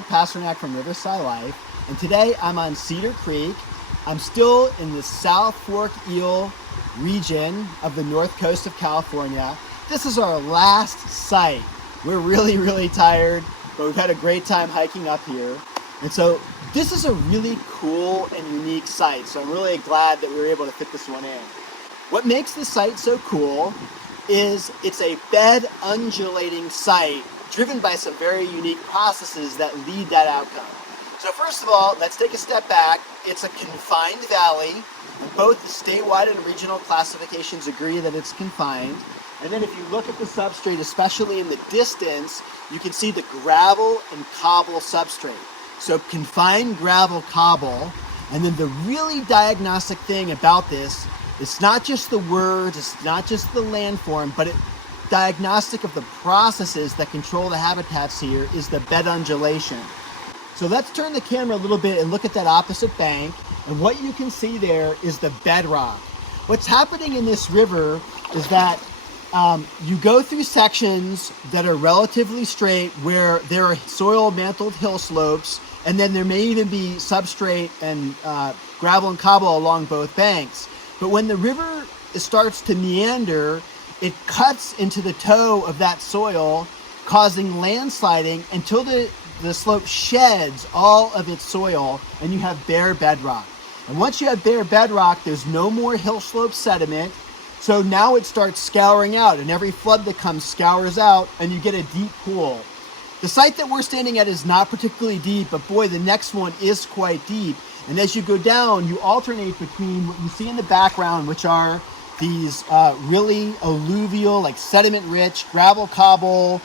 Brad Pasternak from Riverside Life, and today I'm on Cedar Creek. I'm still in the South Fork Eel region of the north coast of California. This is our last site. We're really tired, but we've had a great time hiking up here. And so this is a really cool and unique site, so I'm really glad that we were able to fit this one in. What makes this site so cool is it's a bed undulating site driven by some very unique processes that lead that outcome. So first of all, let's take a step back. It's a confined valley, and both the statewide and regional classifications agree that it's confined. And then if you look at the substrate, especially in the distance, you can see the gravel and cobble substrate. So confined gravel cobble, and then the really diagnostic thing about this, it's not just the words, it's not just the landform, but diagnostic of the processes that control the habitats here is the bed undulation. So let's turn the camera a little bit and look at that opposite bank, and what you can see there is the bedrock. What's happening in this river is that you go through sections that are relatively straight where there are soil mantled hill slopes, and then there may even be substrate and gravel and cobble along both banks. But when the river starts to meander, it cuts into the toe of that soil, causing landsliding until the slope sheds all of its soil and you have bare bedrock. And once you have bare bedrock, there's no more hill slope sediment. So now it starts scouring out, and every flood that comes scours out, and you get a deep pool. The site that we're standing at is not particularly deep, but boy, the next one is quite deep. And as you go down, you alternate between what you see in the background, which are these really alluvial, like sediment-rich, gravel cobble,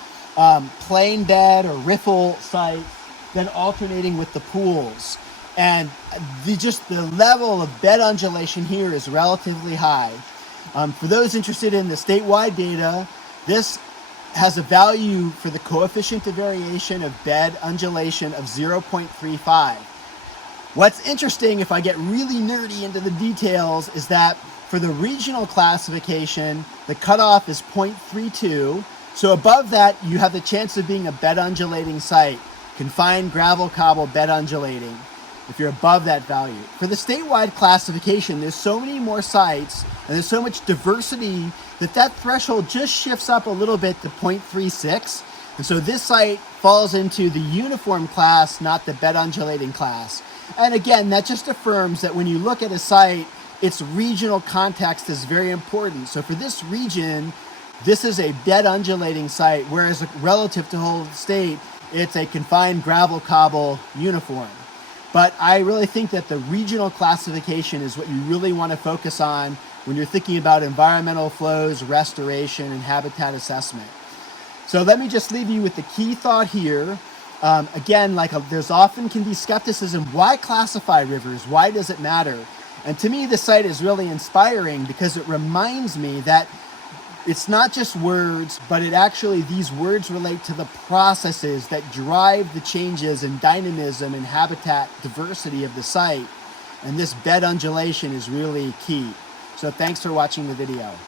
plain bed or riffle sites, then alternating with the pools. And the level of bed undulation here is relatively high. For those interested in the statewide data, this has a value for the coefficient of variation of bed undulation of 0.35. What's interesting, if I get really nerdy into the details, is that for the regional classification, the cutoff is 0.32. So above that, you have the chance of being a bed undulating site, confined gravel cobble bed undulating, if you're above that value. For the statewide classification, there's so many more sites and there's so much diversity that threshold just shifts up a little bit to 0.36. And so this site falls into the uniform class, not the bed undulating class. And again, that just affirms that when you look at a site, its regional context is very important. So for this region, this is a bed undulating site, whereas relative to the whole state, it's a confined gravel cobble uniform. But I really think that the regional classification is what you really want to focus on when you're thinking about environmental flows, restoration, and habitat assessment. So let me just leave you with the key thought here. Again, there's often can be skepticism. Why classify rivers? Why does it matter? And to me, the site is really inspiring because it reminds me that it's not just words, but these words relate to the processes that drive the changes in dynamism and habitat diversity of the site. And this bed undulation is really key. So thanks for watching the video.